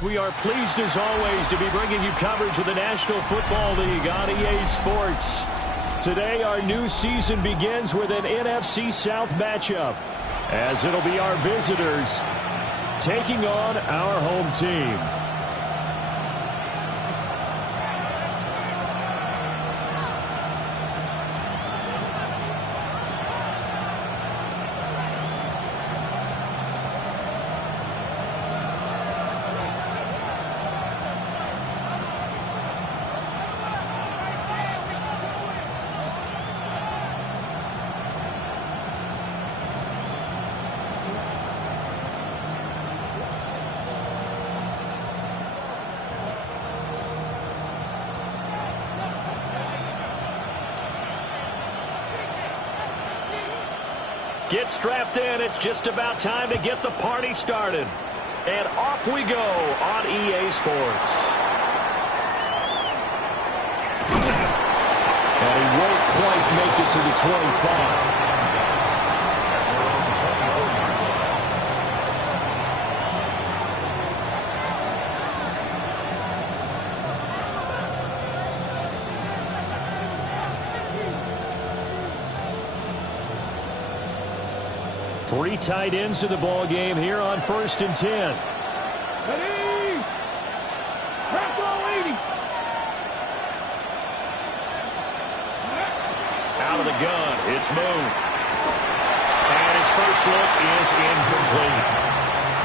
We are pleased, as always, to be bringing you coverage of the National Football League on EA Sports. Today, our new season begins with an NFC South matchup, as it'll be our visitors taking on our home team. Get strapped in. It's just about time to get the party started. And off we go on EA Sports. And he won't quite make it to the 25. 3 tight ends in the ball game here on 1st and 10. Ready? Crack all 80. Out of the gun, it's Moon. And his first look is incomplete.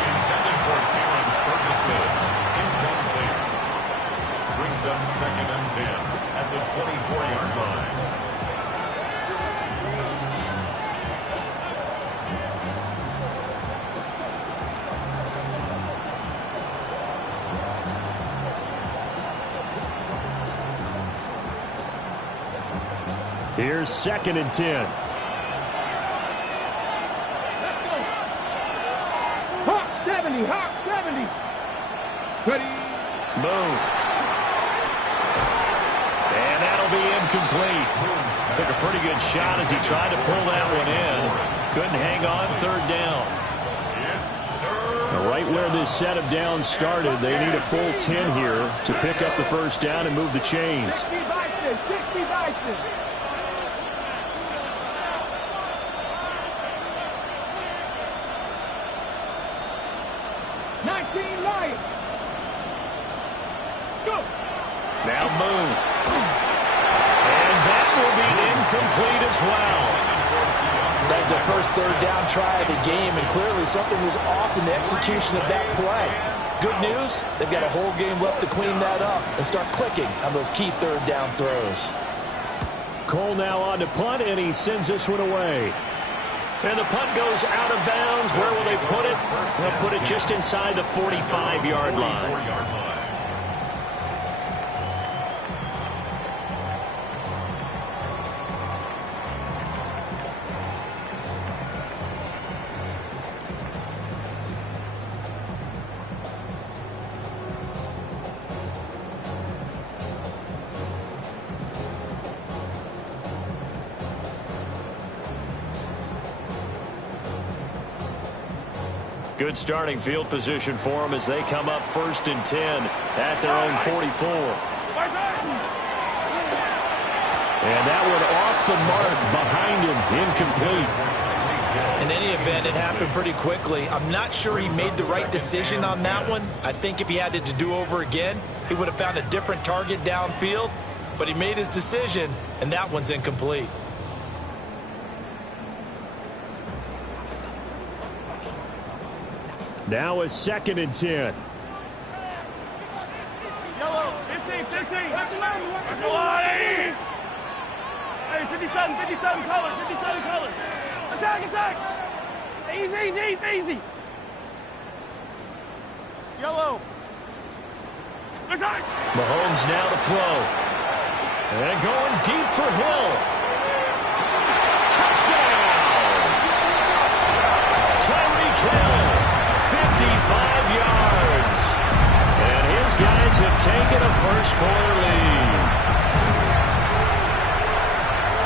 Intended for Terrence Ferguson. Incomplete. Brings up 2nd and 10 at the 24-yard line. Here's 2nd and 10. Hawk 70, Hawk 70. Ready? Boom. And that'll be incomplete. Took a pretty good shot as he tried to pull that one in. Couldn't hang on 3rd down. Right where this set of downs started, they need a full 10 here to pick up the 1st down and move the chains. 60 Bison, 60 Bison. Now Moon. And that will be incomplete as well. That was their first 3rd down try of the game, and clearly something was off in the execution of that play. Good news, they've got a whole game left to clean that up and start clicking on those key 3rd down throws. Cole now on to punt, and he sends this one away. And the punt goes out of bounds. Where will they put it? They'll put it just inside the 45-yard line. Good starting field position for them as they come up 1st and 10 at their own 44. And that one off the mark behind him, incomplete. In any event, it happened pretty quickly. I'm not sure he made the right decision on that one. I think if he had it to do over again, he would have found a different target downfield. But he made his decision, and that one's incomplete. Now a 2nd and 10. Yellow, 15, 15. Hey, 57, 57 colors, 57 colors. Attack, attack. Easy, easy, easy, easy. Yellow. Attack. Mahomes now to throw. And going deep for Hill. Touchdown! Tyreek Hill. 55 yards. And his guys have taken a first-quarter lead.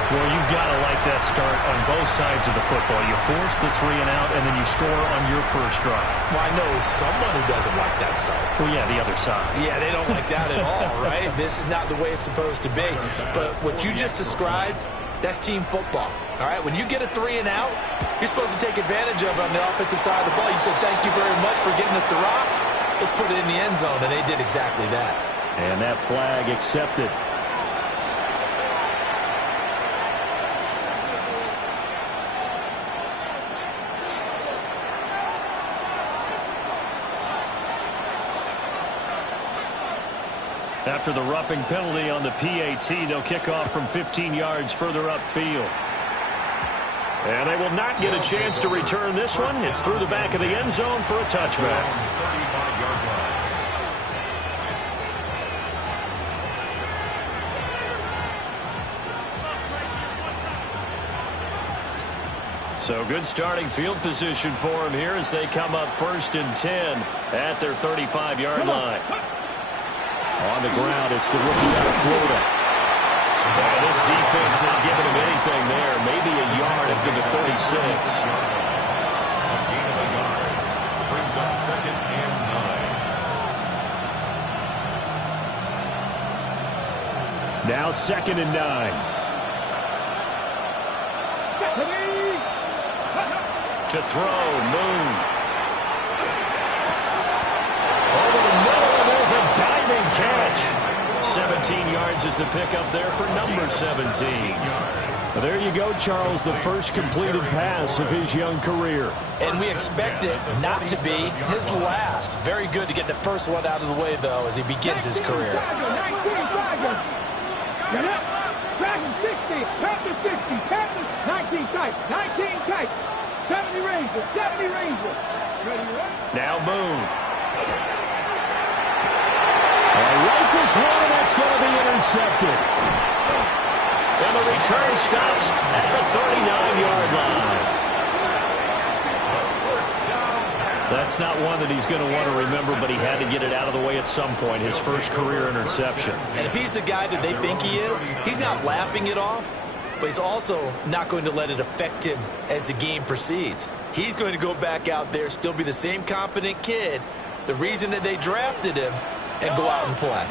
Well, you've got to like that start on both sides of the football. You force the 3 and out, and then you score on your first drive. Well, I know someone who doesn't like that start. Well, yeah, the other side. Yeah, they don't like that at all, right? This is not the way it's supposed to be. But what you just described, that's team football. All right, when you get a 3 and out, you're supposed to take advantage of it on the offensive side of the ball. You said, thank you very much for getting us the rock. Let's put it in the end zone, and they did exactly that. And that flag accepted. After the roughing penalty on the PAT, they'll kick off from 15 yards further upfield. And they will not get a chance to return this one. It's through the back of the end zone for a touchback. So good starting field position for them here as they come up 1st and 10 at their 35-yard line. On the ground, it's the rookie out of Florida. And this defense not giving him anything there. Maybe a yard up to the 36. A gain of a yard. Brings up 2nd and 9. Now 2nd and 9. To throw, Moon. Over the middle, and there's a diving catch. 17 yards is the pickup there for number 17. Well, there you go, Charles, the first completed pass of his young career. And we expect it not to be his last. Very good to get the first one out of the way, though, as he begins his career. 19 tight, 19 tight. 70 Rangers, 70 Rangers. Now Moon. Rifles one, and that's going to be intercepted. And the return stops at the 39-yard line. That's not one that he's going to want to remember, but he had to get it out of the way at some point, his first career interception. And if he's the guy that they think he is, he's not laughing it off, but he's also not going to let it affect him as the game proceeds. He's going to go back out there, still be the same confident kid, the reason that they drafted him, and go out and play.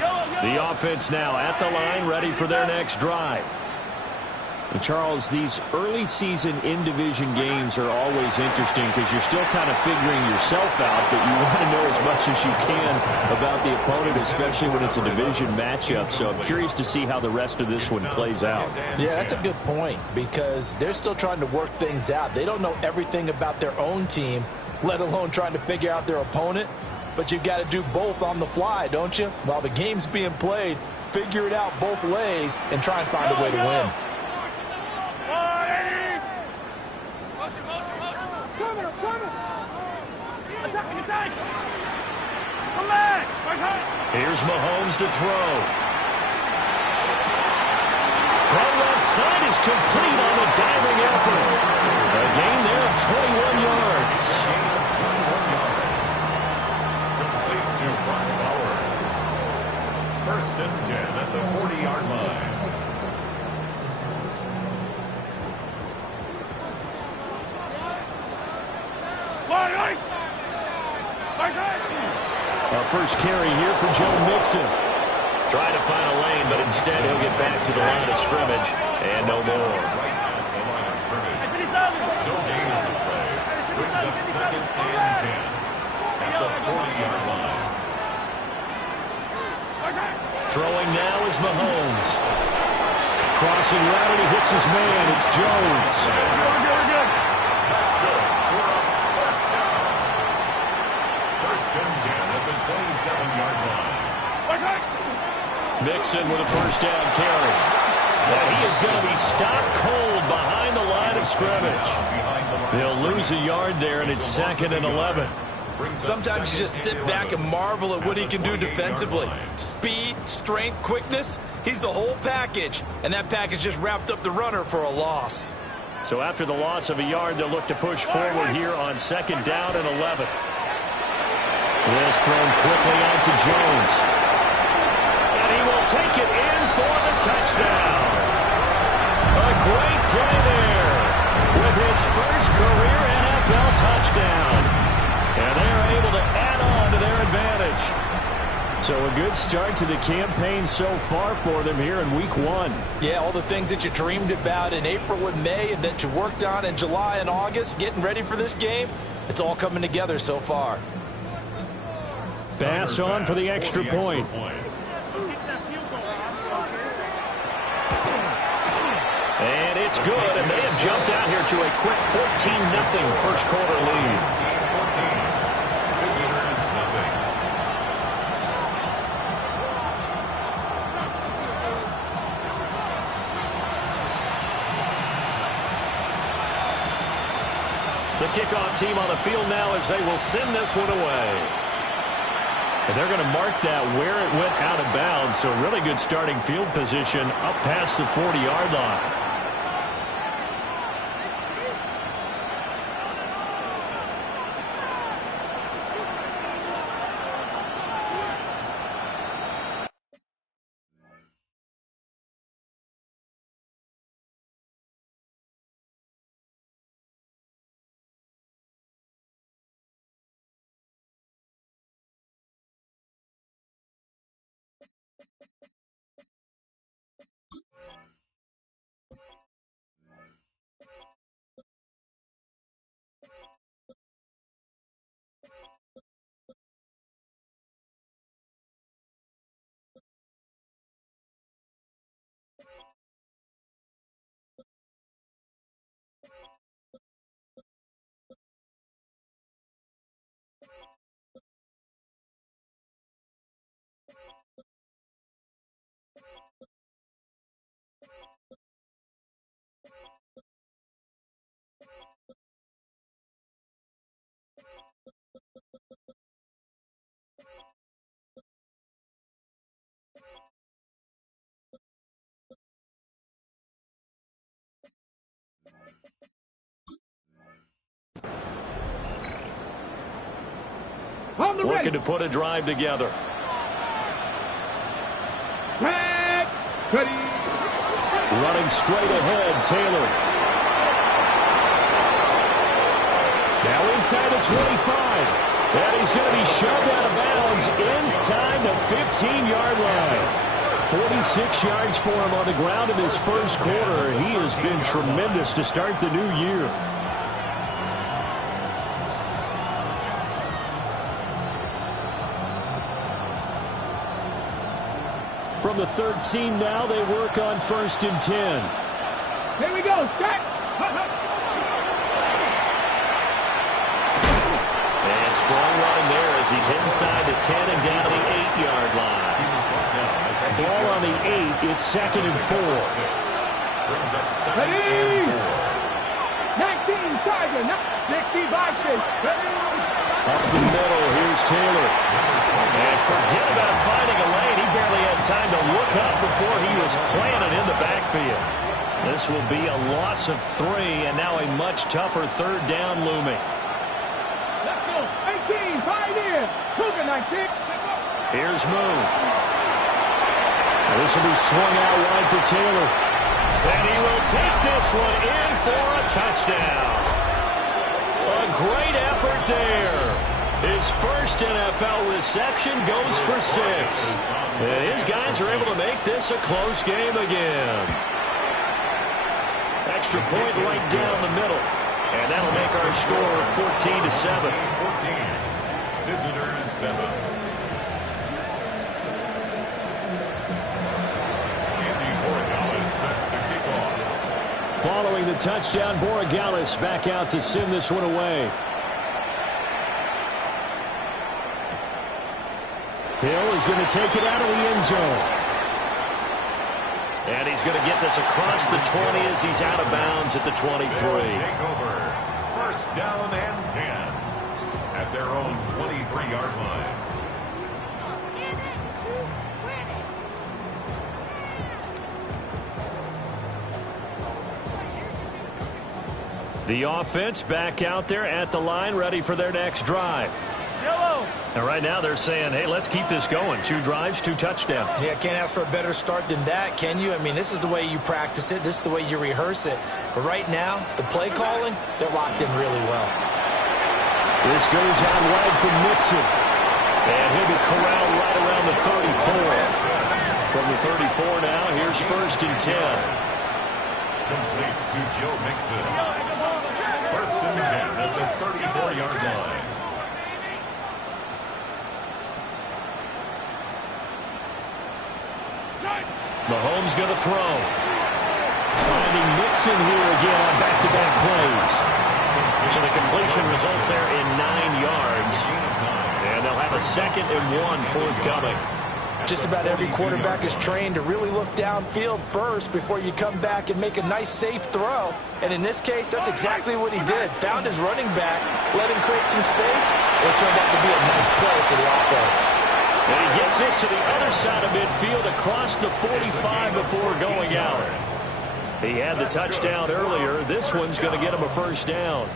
The offense now at the line, ready for their next drive. And Charles, these early season in-division games are always interesting because you're still kind of figuring yourself out, but you want to know as much as you can about the opponent, especially when it's a division matchup. So I'm curious to see how the rest of this one plays out. Yeah, that's a good point because they're still trying to work things out. They don't know everything about their own team, let alone trying to figure out their opponent. But you've got to do both on the fly, don't you? While the game's being played, figure it out both ways and try and find a way to win. Here's Mahomes to throw. From left side is complete on a diving effort. A gain there of 21 yards. Complete to Brock Bowers. First and 10 at the 40-yard line. Our first carry here for Joe Mixon. Trying to find a lane, but instead he'll get back to the line of scrimmage and no more. Right at the line of scrimmage. No gain on the play. Brings up second and 10 at the 40-yard line. Throwing now is Mahomes. Crossing route, and he hits his man. It's Jones. That's good. We're up first down. First and 10 at the 27-yard line. Mixon with a first down carry. And he is going to be stopped cold behind the line of scrimmage. They'll lose a yard there, and it's second and 11. Sometimes you just sit back and marvel at what he can do defensively. Speed, strength, quickness, he's the whole package. And that package just wrapped up the runner for a loss. So after the loss of a yard, they'll look to push forward here on second down and 11. This thrown quickly out to Jones. And he will take it in for the touchdown. A great play there with his first career NFL touchdown. And they're able to add on to their advantage. So a good start to the campaign so far for them here in week one. Yeah, all the things that you dreamed about in April and May and that you worked on in July and August, getting ready for this game, it's all coming together so far. Pass on for the extra point. And it's good, and they have jumped out here to a quick 14-0 first quarter lead. Visitors, nothing. The kickoff team on the field now as they will send this one away. And they're going to mark that where it went out of bounds, so really good starting field position up past the 40-yard line. Looking to put a drive together. Ready. Running straight ahead, Taylor. Now inside the 25. And he's going to be shoved out of bounds inside the 15-yard line. 46 yards for him on the ground in this first quarter. He has been tremendous to start the new year. From the 13 now, they work on 1st and 10. Here we go. Start. And strong running there as he's inside the 10 and down the 8-yard line. Ball on the 8. It's 2nd and 4. Brings up 2nd Ready. and 19 Tiger. 60 boxes. Up the middle, here's Taylor. And forget about finding a lane. He barely had time to look up before he was planted in the backfield. This will be a loss of 3, and now a much tougher 3rd down looming. Let's go. 18, Pioneer. Cougar 19. Here's Moon. This will be swung out wide for Taylor. And he will take this one in for a touchdown. A great effort there. His first NFL reception goes for 6. And his guys are able to make this a close game again. Extra point right down the middle. And that'll make our score 14-7. 14. Visitors 7. Following the touchdown, Borregales back out to send this one away. Hill is going to take it out of the end zone. And he's going to get this across the 20 as he's out of bounds at the 23. Take over. 1st down and 10 at their own 23-yard line. The offense back out there at the line, ready for their next drive. Yellow. And right now they're saying, hey, let's keep this going. 2 drives, 2 touchdowns. Yeah, can't ask for a better start than that, can you? I mean, this is the way you practice it. This is the way you rehearse it. But right now, the play calling, they're locked in really well. This goes out wide for Mixon. And he'll be corralled right around the 34. From the 34 now, here's 1st and 10. Complete to Joe Mixon. 1st and 10 at the 34-yard line. Mahomes going to throw. Finding Mixon here again on back-to-back plays. So the completion results there in 9 yards. And they'll have a 2nd and 1 forthcoming. Just about every quarterback is trained to really look downfield first before you come back and make a nice, safe throw. And in this case, that's exactly what he did. Found his running back, let him create some space. It turned out to be a nice play for the offense. And he gets this to the other side of midfield across the 45 before going out. He had the touchdown earlier. This one's going to get him a 1st down.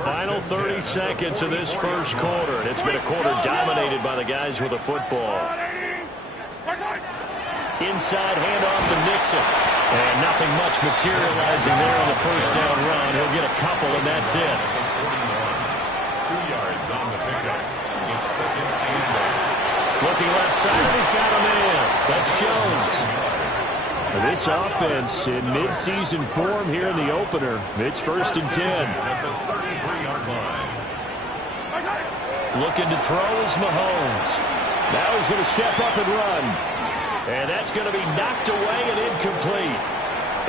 Final 30 seconds of this first quarter. And it's been a quarter dominated by the guys with the football. Inside handoff to Mixon. And nothing much materializing there on the 1st down run. He'll get a couple, and that's it. 2 yards on the pickup. It's 2nd and 8. Looking left side, he's got a man. That's Jones. This offense in midseason form here in the opener. It's 1st and 10. At the 33-yard line. Looking to throw is Mahomes. Now he's going to step up and run. And that's going to be knocked away and incomplete.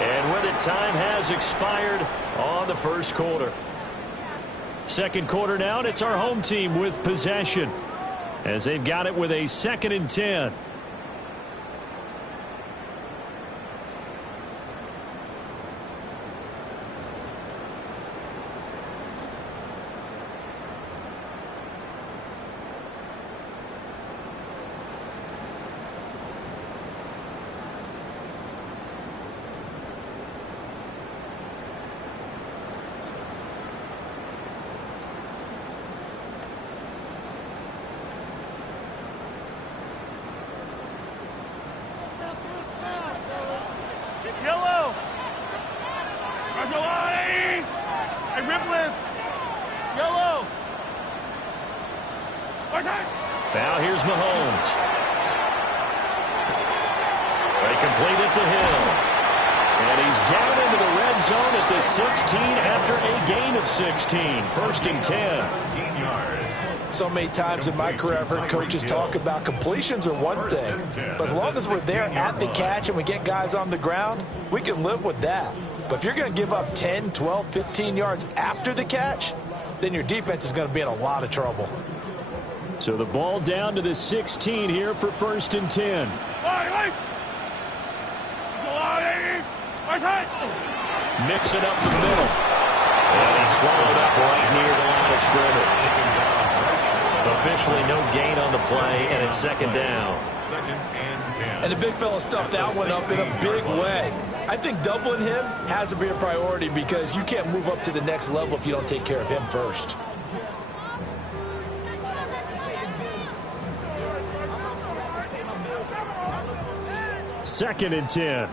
And with it, time has expired on the first quarter. Second quarter now, and it's our home team with possession, as they've got it with a 2nd and 10. Hey, Rippless. Yellow. Now here's Mahomes. They complete it to Hill. And he's down into the red zone at the 16 after a gain of 16. First and 10. 17 yards. So many times in my career, I've heard coaches talk about completions are one thing. But as long as we're there at the catch and we get guys on the ground, we can live with that. But if you're going to give up 10, 12, 15 yards after the catch, then your defense is going to be in a lot of trouble. So the ball down to the 16 here for first and 10. Mix it up the middle. And he swallowed up right near the line of scrimmage. Officially no gain on the play, and it's second down. Second and 10. And the big fella stuffed that one up in a big way. I think doubling him has to be a priority because you can't move up to the next level if you don't take care of him first. Second and 10.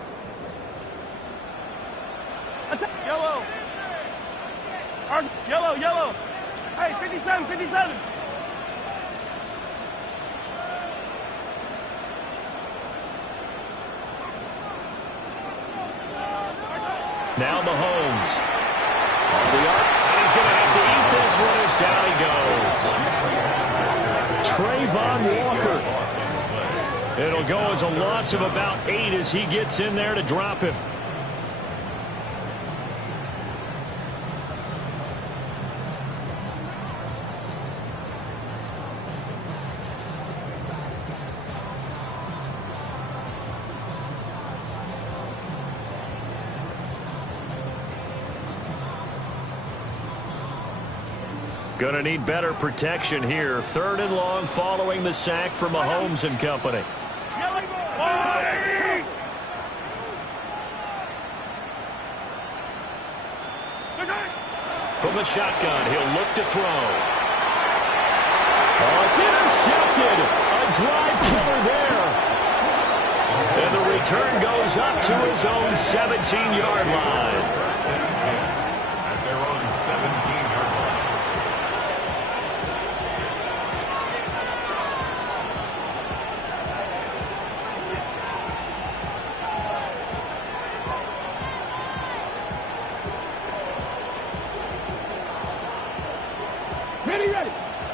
Yellow. Yellow, yellow. Hey, 57, 57. Now Mahomes. On the arc. And he's going to have to eat this one as down he goes. Trayvon Walker. It'll go as a loss of about 8 as he gets in there to drop him. Going to need better protection here. Third and long following the sack from Mahomes and company. From the shotgun, he'll look to throw. Oh, it's intercepted. A drive killer there. And the return goes up to his own 17-yard line. First and 10 at their own 17-yard line.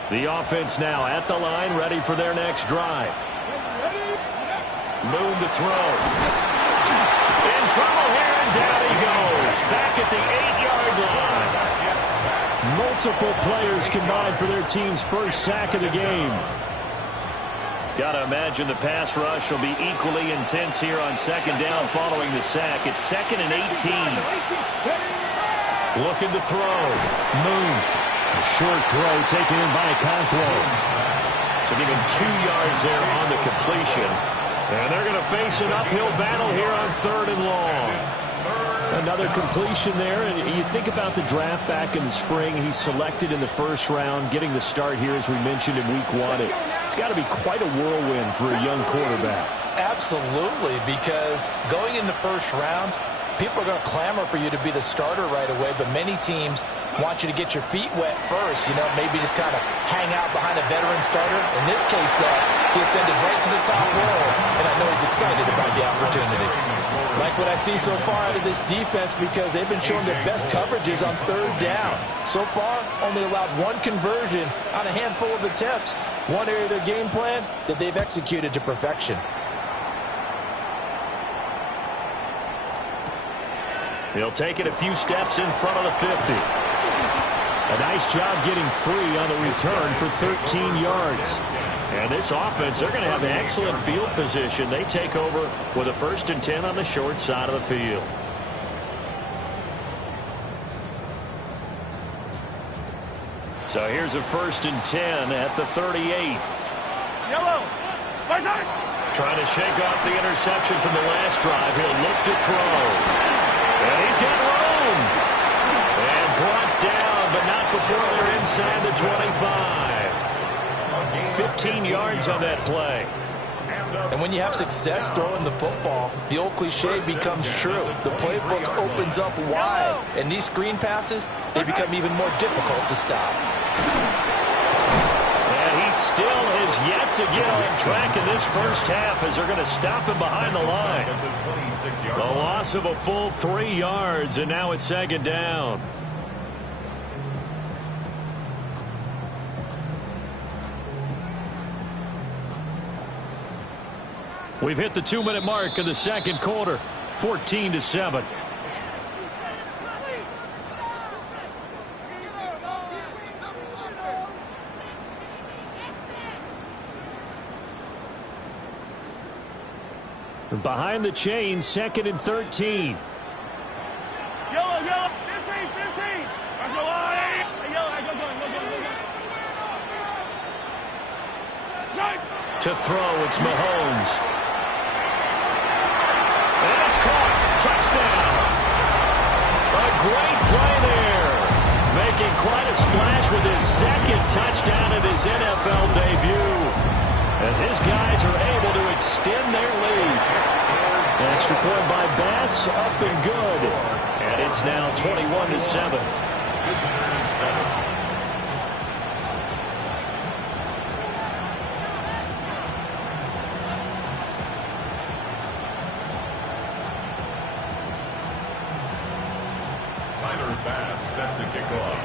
The offense now at the line, ready for their next drive. Moon to throw. In trouble here, and down he goes. Back at the 8-yard line. Multiple players combined for their team's first sack of the game. Got to imagine the pass rush will be equally intense here on second down following the sack. It's second and 18. Looking to throw. Moon. A short throw taken in by Conquo. So give him 2 yards there on the completion. And they're going to face an uphill battle here on third and long. Another completion there. And you think about the draft back in the spring. He's selected in the first round, getting the start here, as we mentioned, in week 1. It's got to be quite a whirlwind for a young quarterback. Absolutely, because going in the first round, people are going to clamor for you to be the starter right away, but many teams want you to get your feet wet first, maybe just kind of hang out behind a veteran starter. In this case, though, he ascended right to the top roll, and I know he's excited about the opportunity. Like what I see so far out of this defense, because they've been showing their best coverages on third down. So far, only allowed 1 conversion on a handful of attempts. One area of their game plan that they've executed to perfection. He'll take it a few steps in front of the 50. A nice job getting free on the return for 13 yards. And this offense, they're going to have excellent field position. They take over with a first and 10 on the short side of the field. So here's a first and 10 at the 38. Yellow. Trying to shake off the interception from the last drive. He'll look to throw. And he's got room. And brought down, but not before they're inside the 25. 15 yards on that play. And when you have success throwing the football, the old cliche becomes true. The playbook opens up wide, and these screen passes, they become even more difficult to stop. And he still has yet to get on track in this first half as they're going to stop him behind the line. The loss of a full 3 yards, and now it's second down. We've hit the 2-minute mark of the second quarter, 14-7. Behind the chain, 2nd and 13. Yellow, 15. That's the line. Yellow, go. To throw, it's Mahomes. And it's caught. Touchdown. A great play there. Making quite a splash with his 2nd touchdown of his NFL debut. As his guys are able to extend their lead. Extra point by Bass, up and good. And it's now 21-7. Bass set to kick off.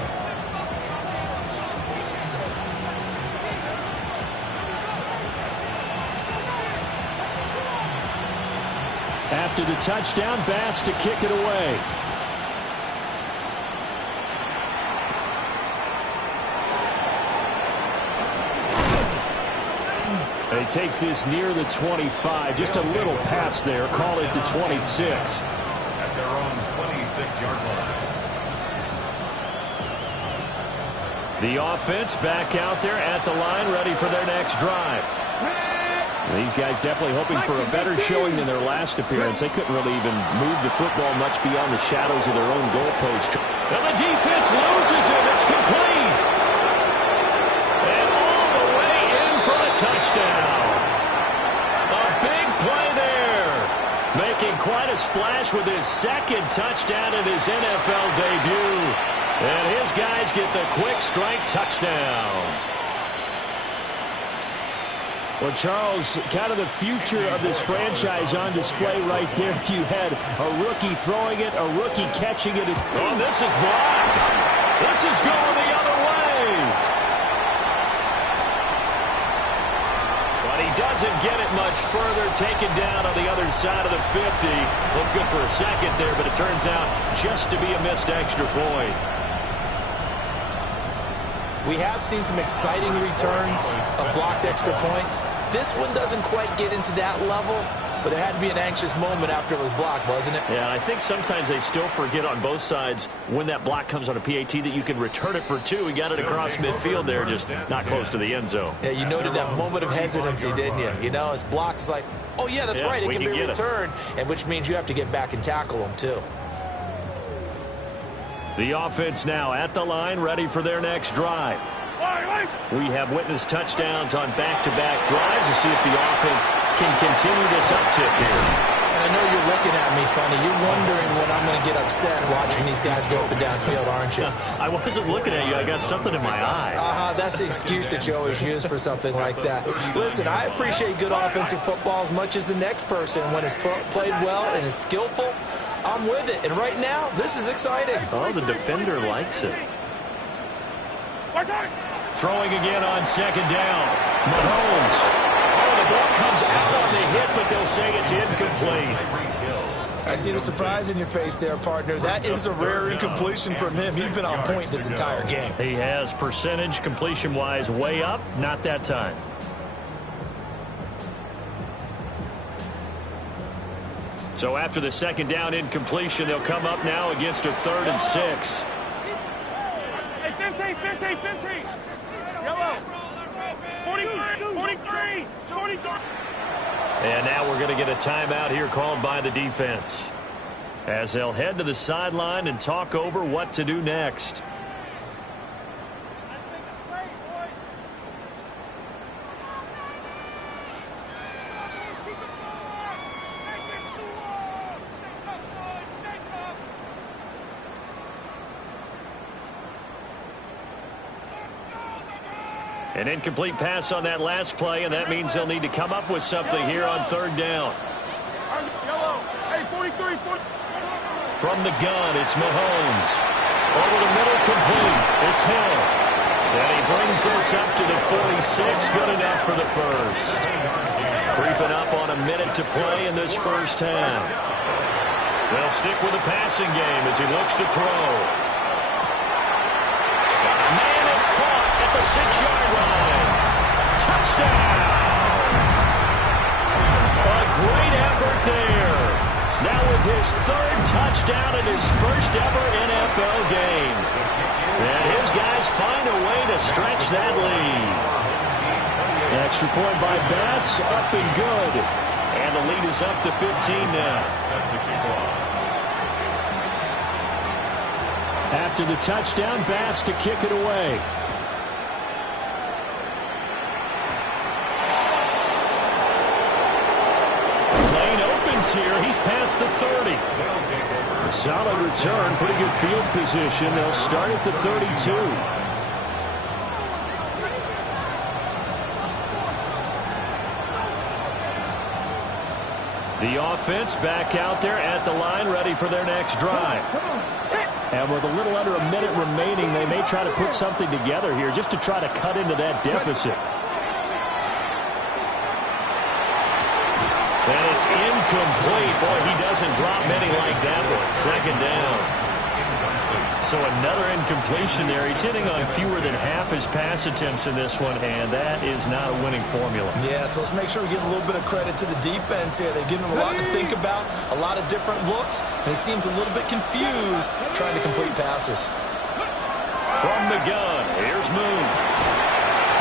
After the touchdown, Bass to kick it away. He takes this near the 25. Just a little pass there. Call it the 26. At their own 26-yard line. The offense back out there at the line, ready for their next drive. These guys definitely hoping for a better showing than their last appearance. They couldn't really even move the football much beyond the shadows of their own goalpost. And the defense loses it. It's complete. And all the way in for a touchdown. A big play there. Making quite a splash with his 2nd touchdown in his NFL debut. And his guys get the quick strike touchdown. Well, Charles, kind of the future of this franchise on display right there. You had a rookie throwing it, a rookie catching it. Oh, this is blocked. This is going the other way. But he doesn't get it much further. Taken down on the other side of the 50. Looked good for a second there, but it turns out just to be a missed extra point. We have seen some exciting returns of blocked extra points. This one doesn't quite get into that level, but there had to be an anxious moment after it was blocked, wasn't it? Yeah, I think sometimes they still forget on both sides when that block comes on a PAT that you can return it for 2. He got it across midfield there, just not close to the end zone. Yeah, you noted that moment of hesitancy, didn't you? You know, his block is like, oh, yeah, that's right, it can be returned, and which means you have to get back and tackle him, too. The offense now at the line, ready for their next drive. We have witnessed touchdowns on back-to-back drives to see if the offense can continue this uptick here. And I know you're looking at me funny. You're wondering when I'm going to get upset watching these guys go up and downfield, aren't you? I wasn't looking at you. I got something in my eye. That's the excuse that you always use for something like that. Listen, I appreciate good offensive football as much as the next person. When it's played well and is skillful, I'm with it. And right now, this is exciting. Oh, the defender likes it. Throwing again on 2nd down. Mahomes. Oh, the ball comes out on the hit, but they'll say it's incomplete. I see the surprise in your face there, partner. That is a rare incompletion from him. He's been on point this entire game. He has percentage completion-wise way up. Not that time. So after the 2nd down incompletion, they'll come up now against a 3rd and 6. Hey, 15. Yellow. 43. And now we're going to get a timeout here called by the defense, as they'll head to the sideline and talk over what to do next. An incomplete pass on that last play, and that means they'll need to come up with something here on third down. Hey, 43, 40. From the gun, it's Mahomes. Over the middle, complete. It's Hill. And he brings this up to the 46. Good enough for the first. Creeping up on a minute to play in this first half. They'll stick with the passing game as he looks to throw. Man, it's caught at the 6-yard line. Touchdown! A great effort there. Now with his third touchdown in his first ever NFL game. And his guys find a way to stretch that lead. Extra point by Bass, up and good. And the lead is up to 15 now. After the touchdown, Bass to kick it away. Lane opens here. He's past the 30. Solid return, pretty good field position. They'll start at the 32. The offense back out there at the line, ready for their next drive. And with a little under a minute remaining, they may try to put something together here just to try to cut into that deficit. And it's incomplete. Boy, he doesn't drop many like that one. Second down. So another incompletion there. He's hitting on fewer than half his pass attempts in this one, and that is not a winning formula. Yeah, so let's make sure we give a little bit of credit to the defense here. They've given him a lot to think about, a lot of different looks, and he seems a little bit confused trying to complete passes. From the gun, here's Moon.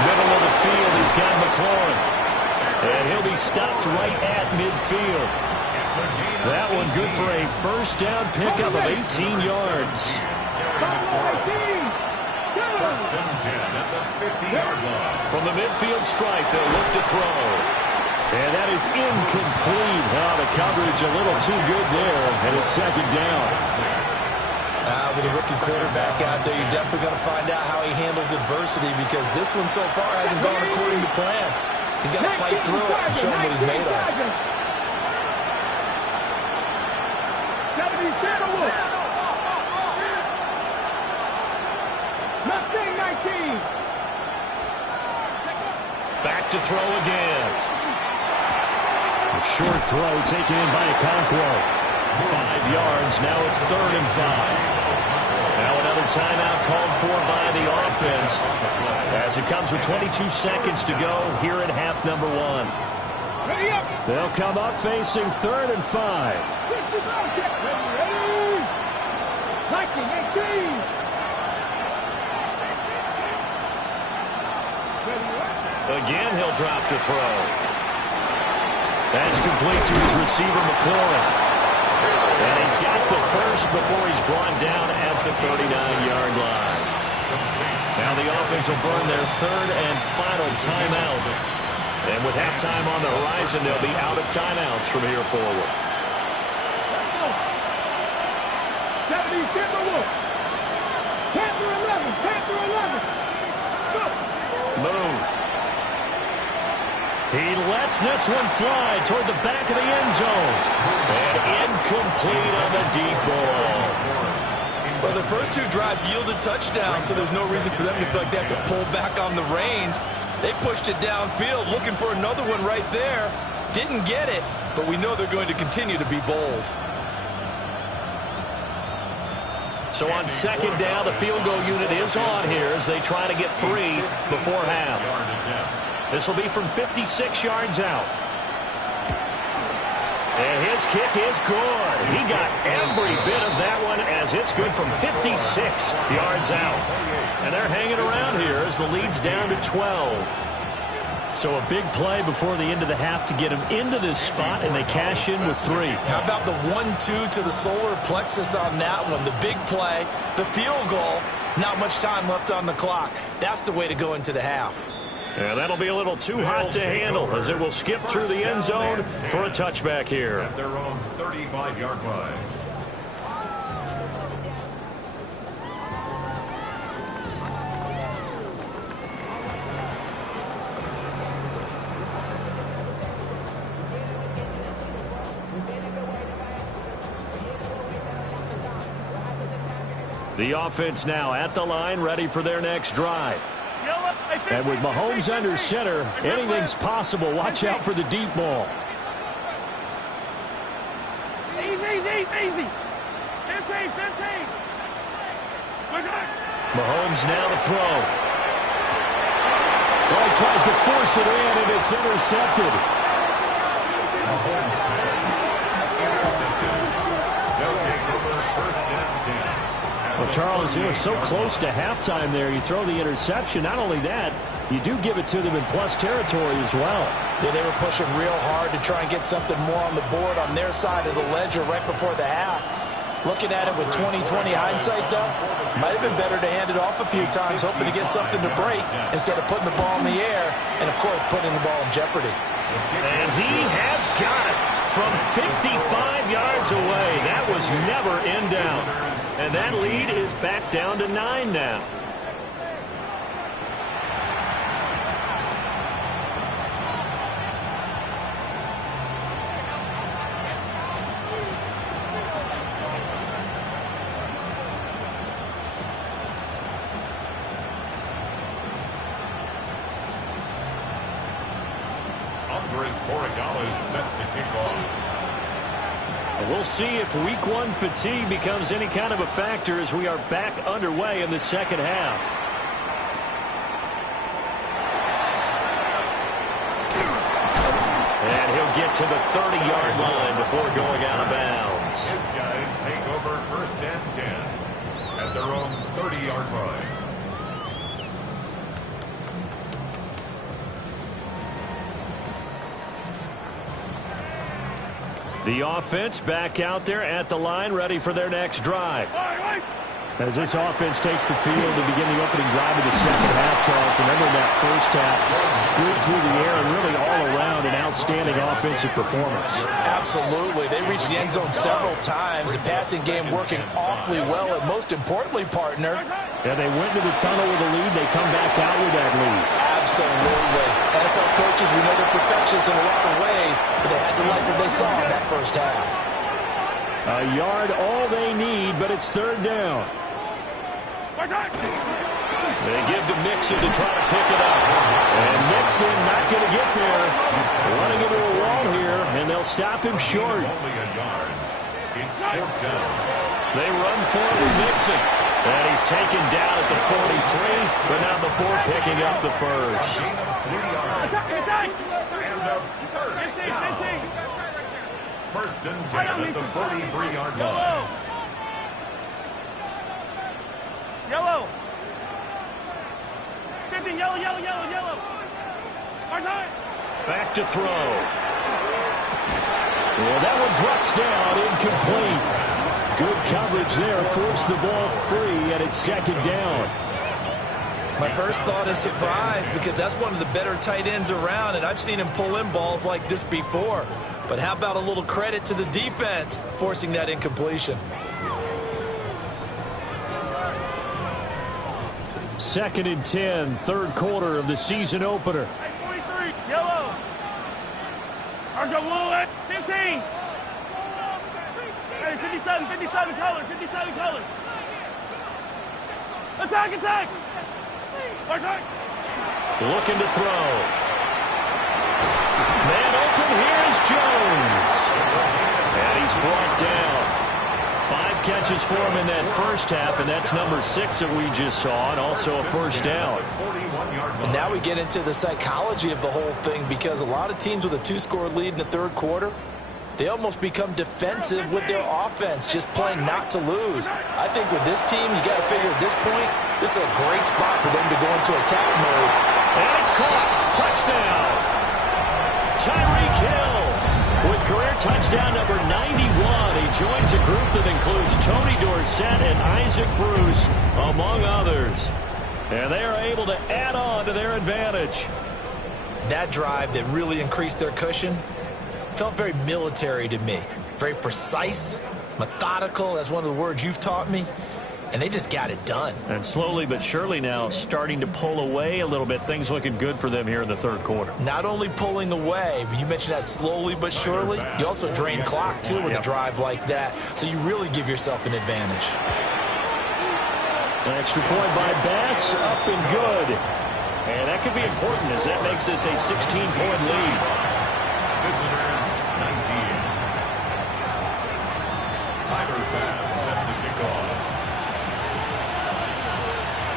Middle of the field, he's got McLaurin. And he'll be stopped right at midfield. That one good for a first down pickup of 18 yards. From the midfield stripe, they'll look to throw. And that is incomplete. Oh, the coverage a little too good there, and it's second down. With a rookie quarterback out there, you're definitely going to find out how he handles adversity because this one so far hasn't gone according to plan. He's got to fight through it and show him what he's made of. Back to throw again. A short throw taken in by Okonkwo. 5 yards. Now it's 3rd and 5. Now another timeout called for by the offense as it comes with 22 seconds to go here in half number 1. They'll come up facing 3rd and 5. Again, he'll drop to throw. That's complete to his receiver, McLaurin. And he's got the first before he's brought down at the 39-yard line. Now the offense will burn their 3rd and final timeout. And with halftime on the horizon, they'll be out of timeouts from here forward. Moon. He lets this one fly toward the back of the end zone. And incomplete on the deep ball. Well, the first 2 drives yielded touchdowns, so there's no reason for them to feel like they have to pull back on the reins. They pushed it downfield, looking for another one right there. Didn't get it, but we know they're going to continue to be bold. So on second down, the field goal unit is on here as they try to get 3 before half. This will be from 56 yards out. And his kick is good. He got every bit of that one as it's good from 56 yards out. And they're hanging around here as the lead's down to 12. So a big play before the end of the half to get him into this spot, and they cash in with 3. How about the 1-2 to the solar plexus on that one? The big play, the field goal, not much time left on the clock. That's the way to go into the half. And that'll be a little too hot to handle as it will skip through the end zone for a touchback here. At their own 35-yard line. The offense now at the line, ready for their next drive. And with Mahomes under center, anything's possible. Watch out for the deep ball. Easy. 15. Mahomes now to throw. Well, he tries to force it in, and it's intercepted. Mahomes pass intercepted. They'll take over first and 10. Well, Charles, it was so close to halftime there. You throw the interception. Not only that, you do give it to them in plus territory as well. Yeah, they were pushing real hard to try and get something more on the board on their side of the ledger right before the half. Looking at it with 20/20 hindsight, though, might have been better to hand it off a few times, hoping to get something to break instead of putting the ball in the air and, of course, putting the ball in jeopardy. And he has got it from 55 yards away. That was never in doubt. And that lead is back down to 9 now. We'll see if week 1 fatigue becomes any kind of a factor as we are back underway in the second half. And he'll get to the 30-yard line before going out of bounds. His guys take over first and 10 at their own 30-yard line. The offense back out there at the line, ready for their next drive. As this offense takes the field to begin the opening drive of the second half, Charles, remember in that first half, good through the air and really all around an outstanding offensive performance. Absolutely. They reached the end zone several times. The passing game working awfully well, and most importantly, partner. Yeah, they went to the tunnel with a lead. They come back out with that lead. Absolutely. NFL coaches, we know they're perfectionists in a lot of ways, but they had to like what they saw in that first half. A yard all they need, but it's third down. They give to Mixon to try to pick it up. And Mixon not going to get there. Running into a wall here, and they'll stop him short. Only a yard. It's fourth down. They run forward with Mixon. And he's taken down at the 43, but not before picking up the first. 3 yards. Attack! And a first down. 15. First and 10 at the 33-yard line. Yellow. 15, yellow. Our side. Back to throw. Well, that one drops down, incomplete. Good coverage there, forced the ball free, and it's second down. My first thought is surprise because that's one of the better tight ends around, and I've seen him pull in balls like this before. But how about a little credit to the defense forcing that incompletion? Second and 10, third quarter of the season opener. 43, yellow. Argo blue at 15. Hey, 57 colors. Attack. Our side. Looking to throw. Man open, here's Jones. And he's brought down. 5 catches for him in that first half, and that's number 6 that we just saw, and also a first down. And now we get into the psychology of the whole thing because a lot of teams with a 2-score lead in the third quarter, they almost become defensive with their offense, just playing not to lose. I think with this team, you got to figure at this point, this is a great spot for them to go into attack mode. And it's caught. Touchdown. Tyreek Hill with career touchdown number 91. He joins a group that includes Tony Dorsett and Isaac Bruce, among others. And they are able to add on to their advantage. That drive that really increased their cushion felt very military to me. Very precise, methodical. That's one of the words you've taught me. And they just got it done. And slowly but surely now starting to pull away a little bit. Things looking good for them here in the third quarter. Not only pulling away, but you mentioned that slowly but surely. You also drain clock, too, with a drive like that. So you really give yourself an advantage. An extra point by Bass, up and good. And that could be important as that makes this a 16-point lead. Visitors, 19. Tyler Bass set to kick off.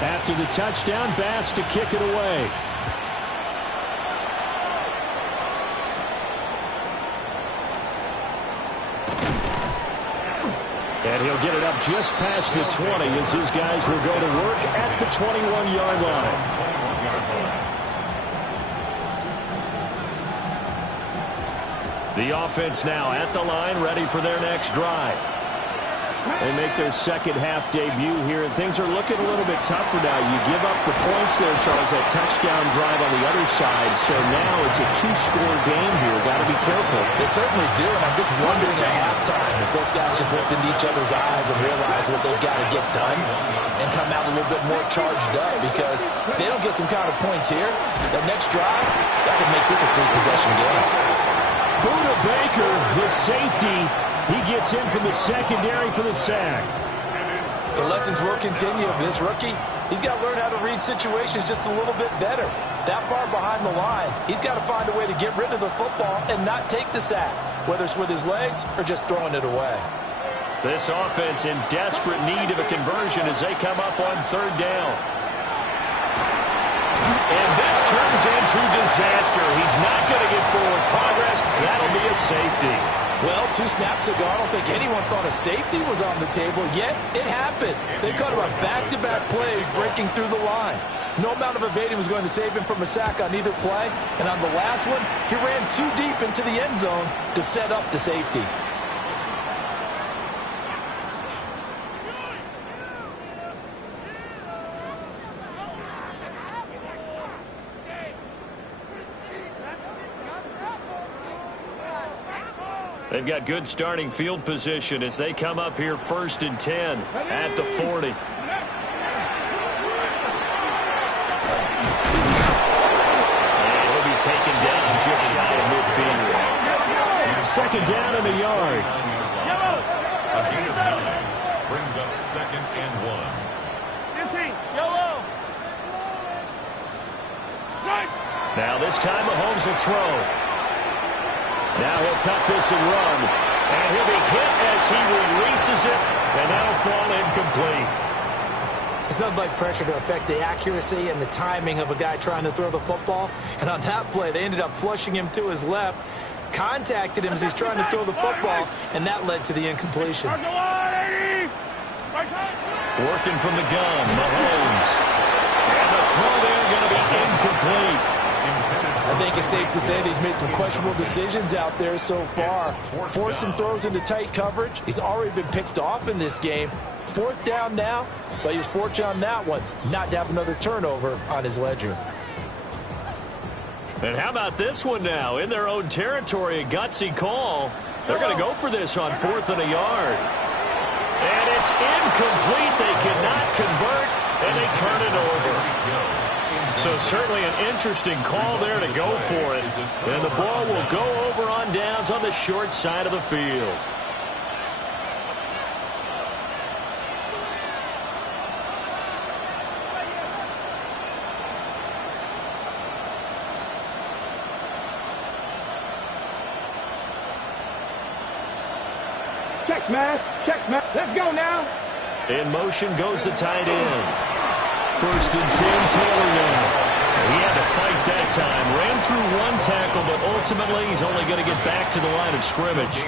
After the touchdown, Bass to kick it away. And he'll get it up just past the 20 as his guys will go to work at the 21-yard line. The offense now at the line, ready for their next drive. They make their second half debut here, and things are looking a little bit tougher now. You give up the points there, Charles, that touchdown drive on the other side. So now it's a two-score game here. Got to be careful. They certainly do, and I'm just wondering at halftime if those guys just looked into each other's eyes and realize what they've got to get done and come out a little bit more charged up, because if they don't get some kind of points here, that next drive, that could make this a three-possession game. Buda Baker, the safety, he gets in from the secondary for the sack. The lessons will continue. This rookie, he's got to learn how to read situations just a little bit better. That far behind the line, he's got to find a way to get rid of the football and not take the sack, whether it's with his legs or just throwing it away. This offense in desperate need of a conversion as they come up on third down. And this turns into disaster. He's not going to get forward progress. That'll be a safety. Well, 2 snaps ago, I don't think anyone thought a safety was on the table, yet it happened. They cut about back-to-back plays breaking through the line. No amount of evading was going to save him from a sack on either play, and on the last one, he ran too deep into the end zone to set up the safety. They've got good starting field position as they come up here 1st and 10 at the 40. And he'll be taken down just shy of midfield. 2nd down in the yard. A gain of 9 brings up 2nd and 1. 15, yellow. Now this time Mahomes will throw. Now he'll tuck this and run. And he'll be hit as he releases it. And that'll fall incomplete. It's nothing like pressure to affect the accuracy and the timing of a guy trying to throw the football. And on that play, they ended up flushing him to his left, contacted him as he's trying to throw the football, and that led to the incompletion. Working from the gun, Mahomes. And the throw there going to be incomplete. I think it's safe to say that he's made some questionable decisions out there so far. Forced some throws into tight coverage. He's already been picked off in this game. 4th down now, but he was fortunate on that one not to have another turnover on his ledger. And how about this one now? In their own territory, a gutsy call. They're going to go for this on 4th and a yard. And it's incomplete. They cannot convert, and they turn it over. So certainly an interesting call there to go for it. And the ball will go over on downs on the short side of the field. Check smash, let's go now. In motion goes the tight end. 1st and 10, Taylor now. He had to fight that time. Ran through one tackle, but ultimately he's only going to get back to the line of scrimmage.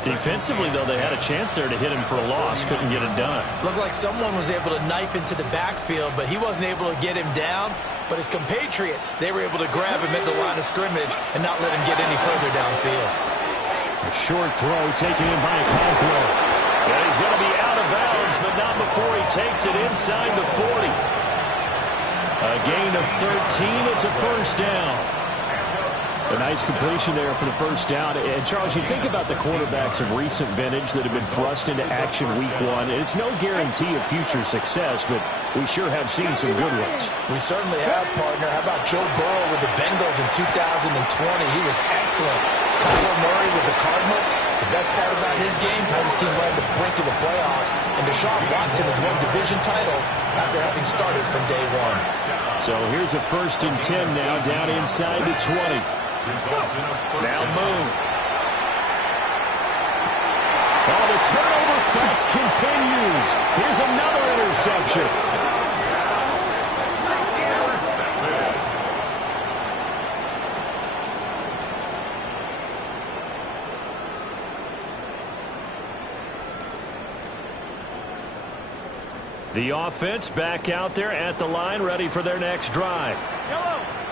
Defensively, though, they had a chance there to hit him for a loss. Couldn't get it done. Looked like someone was able to knife into the backfield, but he wasn't able to get him down. But his compatriots, they were able to grab him at the line of scrimmage and not let him get any further downfield. A short throw taken in by Conqueror. And he's going to be out of bounds, but not before he takes it inside the 40. A gain of 13. It's a 1st down. A nice completion there for the 1st down. And, Charles, you think about the quarterbacks of recent vintage that have been thrust into action week 1. And it's no guarantee of future success, but we sure have seen some good ones. We certainly have, partner. How about Joe Burrow with the Bengals in 2020? He was excellent. Kyler Murray with the Cardinals. The best part about his game has his team right at the brink of the playoffs, and And Deshaun Watson has won division titles after having started from day one. So here's a 1st and 10 now, down inside the 20. Now move. Oh, the turnover fest continues. Here's another interception. The offense back out there at the line, ready for their next drive.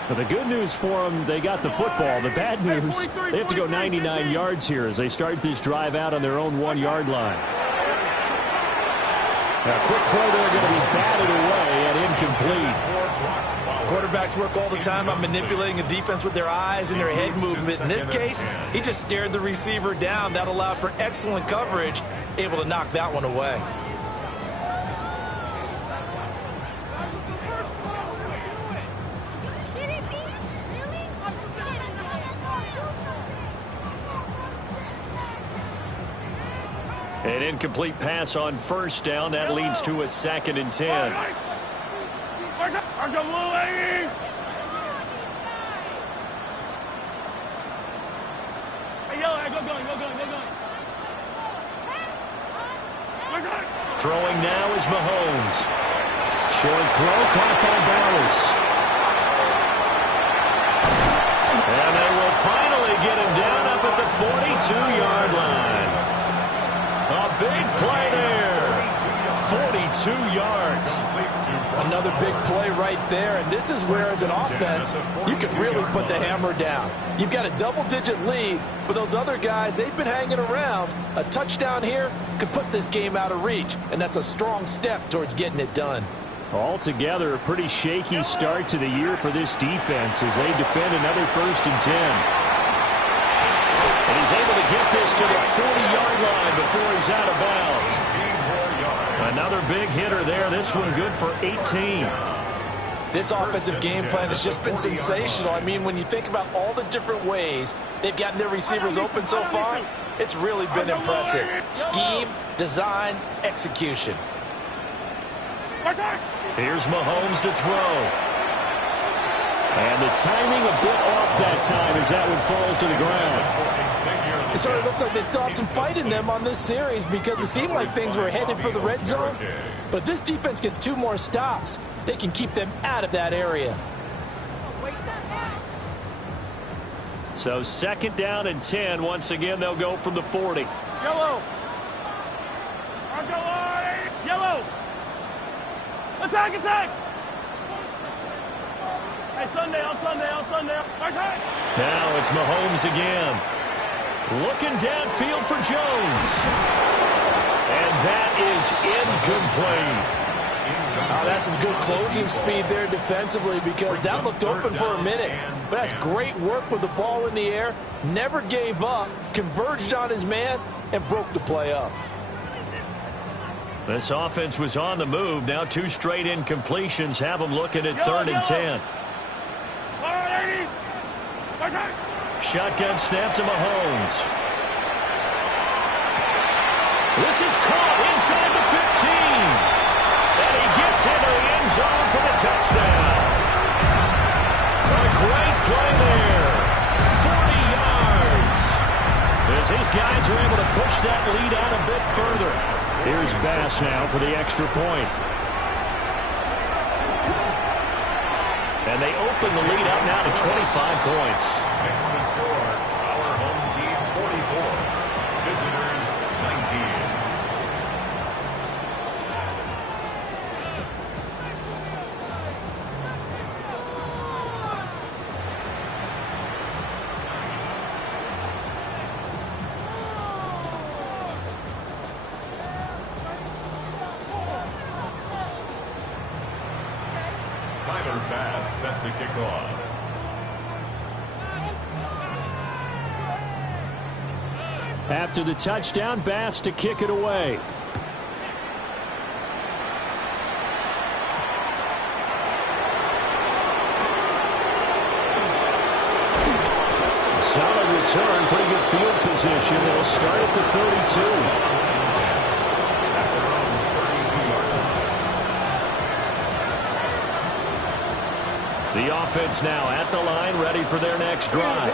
But the good news for them, they got the football. The bad news, they have to go 99 yards here as they start this drive out on their own 1-yard line. Now, quick throw there, going to be batted away and incomplete. Quarterbacks work all the time on manipulating a defense with their eyes and their head movement. In this case, he just stared the receiver down. That allowed for excellent coverage, able to knock that one away. An incomplete pass on 1st down. That leads to a 2nd and 10. Hey, yellow, go going. Throwing now is Mahomes. Short throw, caught by Bowers. And they will finally get him down up at the 42-yard line. A big play there. 42 yards. Another big play right there, and this is where, as an offense, you can really put the hammer down. You've got a double-digit lead, but those other guys, they've been hanging around. A touchdown here could put this game out of reach, and that's a strong step towards getting it done. Altogether, a pretty shaky start to the year for this defense as they defend another 1st and 10. And he's able to get this to the 40-yard line before he's out of bounds. Another big hitter there. This one good for 18. This offensive game plan has just been sensational. I mean, when you think about all the different ways they've gotten their receivers open so far, it's really been impressive. Scheme, design, execution. Here's Mahomes to throw. And the timing a bit off that time as that one falls to the ground. It sort of looks like they still have some fight in them on this series because it seemed like things were headed for the red zone. But if this defense gets 2 more stops, they can keep them out of that area. So 2nd down and 10. Once again, they'll go from the 40. Yellow. Yellow. Attack. Hey, Sunday. Now it's Mahomes again. Looking downfield for Jones. And that is incomplete. Oh, that's some good closing speed there defensively because that looked open for a minute. But that's great work with the ball in the air. Never gave up, converged on his man, and broke the play up. This offense was on the move. Now 2 straight incompletions have them looking at 3rd and 10. Shotgun snap to Mahomes. This is caught inside the 15. And he gets into the end zone for the touchdown. A great play there. 40 yards. As his guys are able to push that lead out a bit further. Here's Bass now for the extra point. And they open the lead up now to 25 points. Makes the score, our home team 44, visitors 19. Bass set to kick off. After the touchdown, Bass to kick it away. Solid return, pretty good field position. They'll start at the 32. The offense now at the line, ready for their next drive.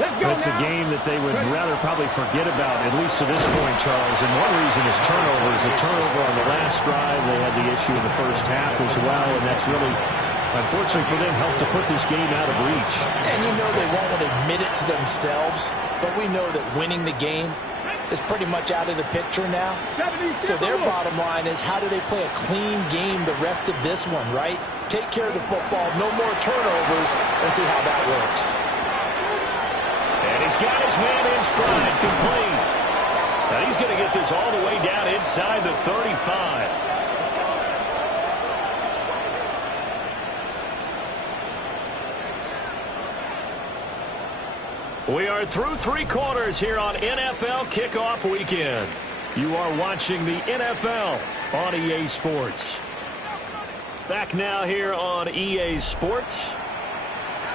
It's a game that they would rather probably forget about, at least to this point, Charles. And one reason is turnovers. A turnover on the last drive. They had the issue in the first half as well, and that's really, unfortunately for them, helped to put this game out of reach. And you know they won't admit it to themselves, but we know that winning the game is pretty much out of the picture now. So their bottom line is, how do they play a clean game the rest of this one, right? Take care of the football, no more turnovers, and see how that works. And he's got his man in stride, complete. Now he's going to get this all the way down inside the 35. We are through 3 quarters here on NFL Kickoff Weekend. You are watching the NFL on EA Sports. Back now here on EA Sports.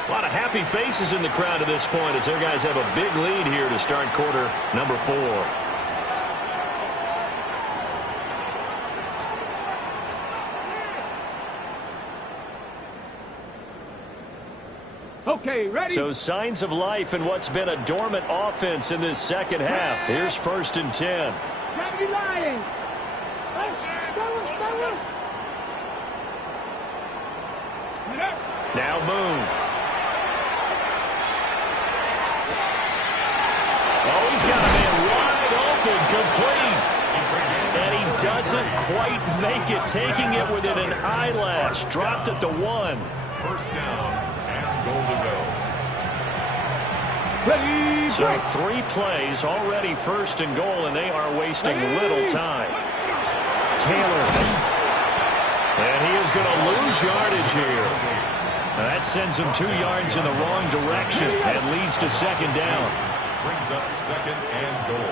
A lot of happy faces in the crowd at this point as their guys have a big lead here to start quarter number 4. Okay, ready? So signs of life in what's been a dormant offense in this second half. Here's 1st and 10. Gravity lying. Now Moon. Oh, he's got a man wide open, complete. And he doesn't quite make it, taking it within an eyelash. Dropped at the 1. 1st down and goal to go. Ready, So 3 plays, already 1st and goal, and they are wasting little time. Taylor. And he is going to lose yardage here. Now that sends him 2 yards in the wrong direction and leads to 2nd down. Brings up 2nd and goal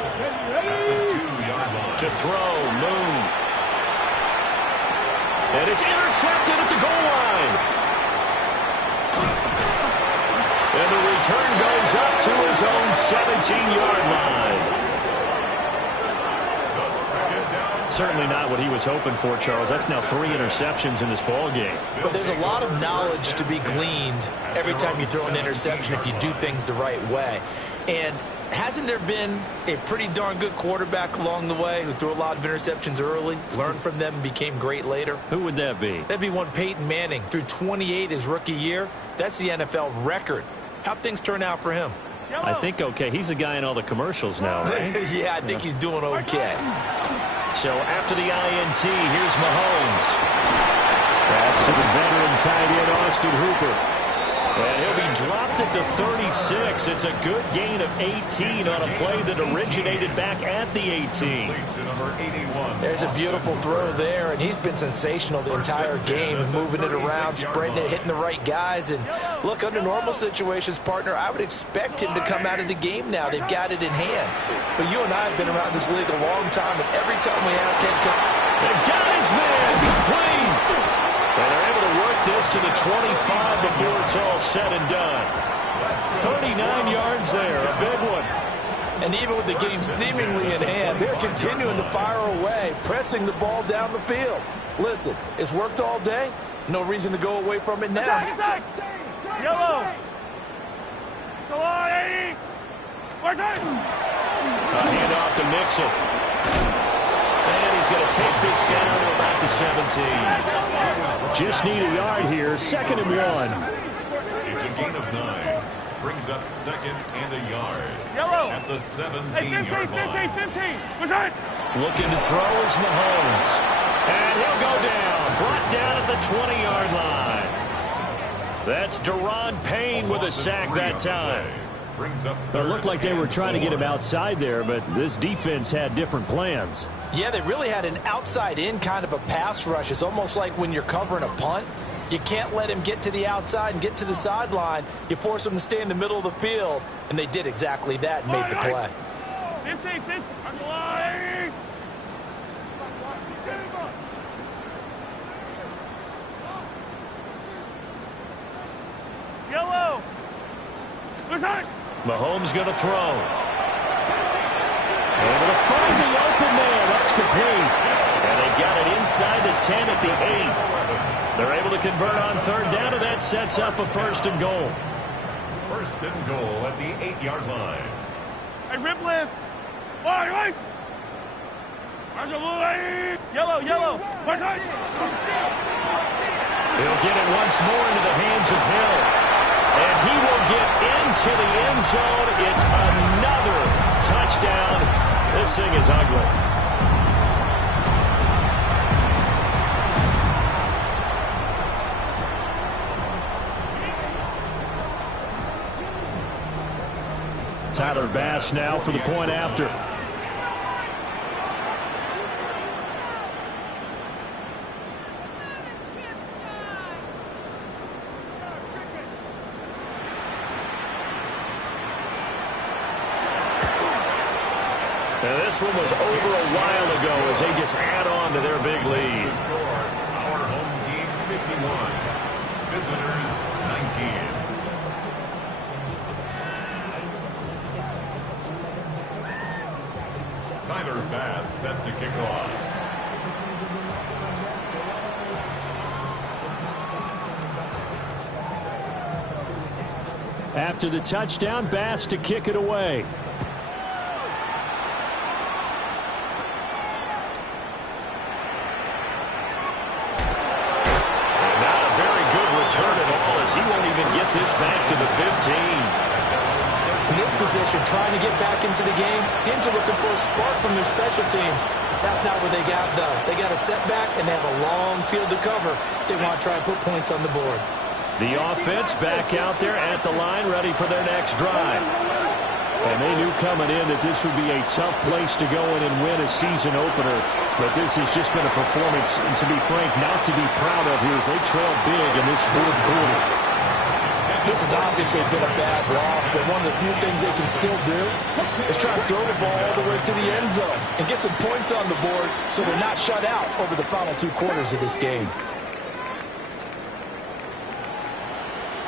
at the 2-yard line. To throw, Moon. And it's intercepted at the goal line. And the return goes up to his own 17-yard line. The 2nd down. Certainly not what he was hoping for, Charles. That's now 3 interceptions in this ball game. But there's a lot of knowledge to be gleaned every time you throw an interception if you do things the right way. And hasn't there been a pretty darn good quarterback along the way who threw a lot of interceptions early, learned from them, and became great later? Who would that be? That'd be one Peyton Manning. Threw 28 his rookie year. That's the NFL record. How'd things turn out for him? I think okay. He's a guy in all the commercials now, right? Yeah, I think he's doing okay. So after the INT, here's Mahomes. That's to the veteran tight end, Austin Hooper. And he'll be dropped at the 36. It's a good gain of 18 on a play that originated back at the 18. There's a beautiful throw there, and he's been sensational the entire game, moving it around, spreading it, hitting the right guys. And look, under normal situations, partner, I would expect him to come out of the game now. They've got it in hand. But you and I have been around this league a long time, and every time we ask head coach, they got his man clean. And they're able to work this to the 25 before it's all said and done. 39 yards there, a big one. And even with the game seemingly in hand, they're continuing to fire away, pressing the ball down the field. Listen, it's worked all day. No reason to go away from it now. Attack! Yellow! Go on, 80! Where's it? A handoff to Mixon. And he's going to take this down to about the 17. Just need a yard here, 2nd and 1. It's a gain of 9. Brings up 2nd and a yard. Yellow. At the 17-yard line. 15. Where's it? Looking to throw is Mahomes. And he'll go down. Brought down at the 20-yard line. That's Deron Payne with a sack that time. It looked like they were trying to get him outside there, but this defense had different plans. Yeah, they really had an outside-in kind of a pass rush. It's almost like when you're covering a punt. You can't let him get to the outside and get to the sideline. You force him to stay in the middle of the field, and they did exactly that and made the play. 15. Underline. Yellow. Where's it? Mahomes going to throw. Able to find the open man. That's complete. And they got it inside the 10 at the 8. They're able to convert on third down, and that sets up a first and goal. First and goal at the 8-yard line. Hey, rip list. Right. Yellow. He'll get it once more into the hands of Hill. And he will get into the end zone. It's another touchdown. This thing is ugly. Tyler Bass now for the point after. And this one was over a while ago as they just add on to their big lead. The score, our home team 51, visitors 19. Tyler Bass set to kick off. After the touchdown, Bass to kick it away. He won't even get this back to the 15. In this position, trying to get back into the game, teams are looking for a spark from their special teams. That's not what they got, though. They got a setback, and they have a long field to cover if they want to try and put points on the board. The offense back out there at the line, ready for their next drive. And they knew coming in that this would be a tough place to go in and win a season opener. But this has just been a performance, and to be frank, not to be proud of here as they trail big in this fourth quarter. This has obviously been a bad loss, but one of the few things they can still do is try to throw the ball all the way to the end zone and get some points on the board so they're not shut out over the final 2 quarters of this game.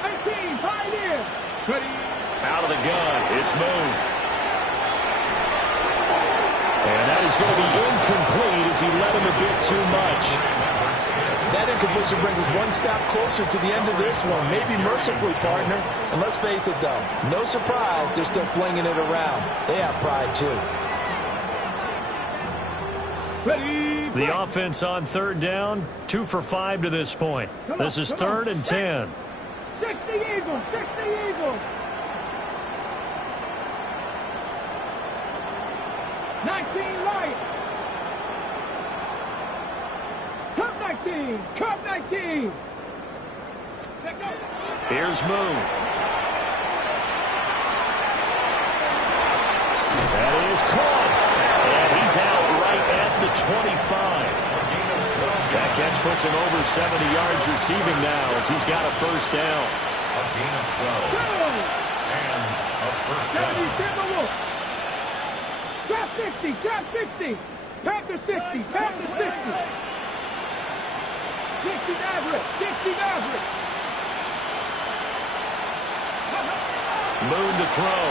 18, pioneer. Ready. Out of the gun, it's Moon. And that is going to be incomplete as he led him a bit too much. That incompletion brings us one step closer to the end of this one. Maybe mercifully, partner. And let's face it, though, no surprise, they're still flinging it around. They have pride, too. Ready. The offense on third down, 2 for 5 to this point. This is 3rd and 10. 60 Eagles, 60 Eagles. 19 Lions. Cup 19. Here's Moon. That is caught. And he's out right at the 25. That catch puts him over 70 yards receiving now as he's got a first down. A gain of 12. And a first down. Trap 60. Panther 60. Panther 60. 60 Maverick. Moon to throw.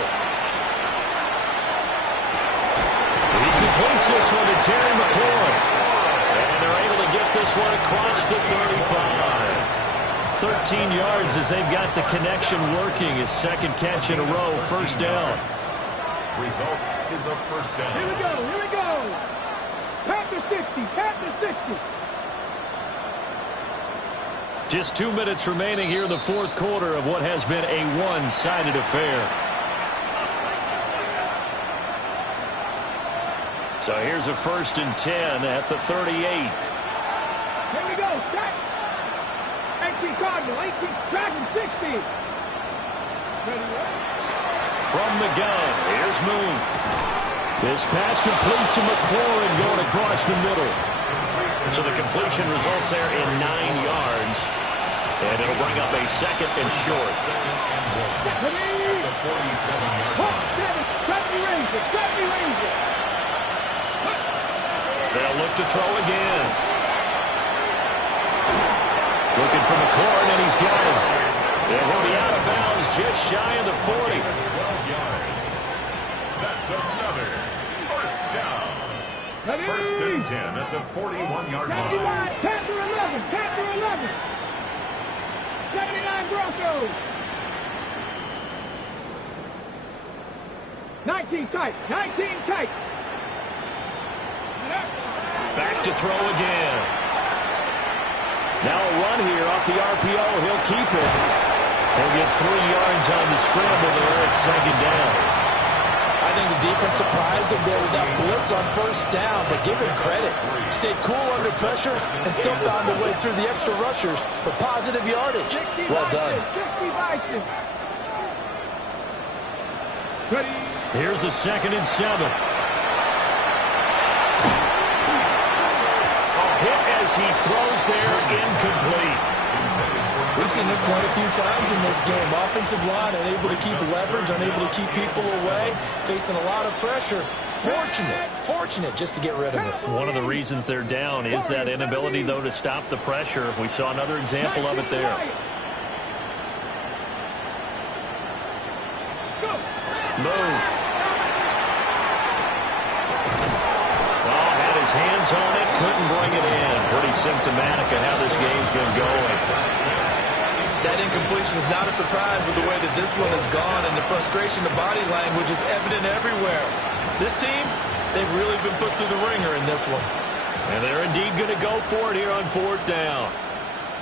He completes this one to Terry McLaurin. And they're able to get this one across the 35. 13 yards as they've got the connection working. His second catch in a row, first down. Result is a first down. Here we go. Panther 60. Just 2 minutes remaining here in the fourth quarter of what has been a one-sided affair. So here's a 1st and 10 at the 38. Here we go. Set. 18 Cardinal. 18 Dragon 60. Ready. From the gun, here's Moon. This pass complete to McLaurin going across the middle. So the completion results there in 9 yards. And it'll bring up a second and short. Second and 1 at the 47-yard line. They'll look to throw again. Looking for McLaurin, and he's got him. And he'll be out of bounds just shy of the 40. 12 yards. That's another first down. First and 10 at the 41-yard line. Panther 11. Panther 11. 79 Broncos. 19 tight. 19 tight. Back to throw again. Now a run here off the RPO. He'll keep it. He'll get 3 yards on the scramble there at second down. I think the defense surprised him there with that blitz on first down, but give him credit. Stayed cool under pressure and still found a way through the extra rushers for positive yardage. Well done. Here's a 2nd and 7. Hit as he throws there, incomplete. We've seen this quite a few times in this game. Offensive line unable to keep leverage, unable to keep people away, facing a lot of pressure. Fortunate just to get rid of it. One of the reasons they're down is that inability, though, to stop the pressure. We saw another example of it there. Move. Well, had his hands on it, couldn't bring it in. Pretty symptomatic of how this game's been going. That incompletion is not a surprise with the way that this one has gone, and the frustration, the body language is evident everywhere. This team, they've really been put through the ringer in this one. And they're indeed going to go for it here on 4th down.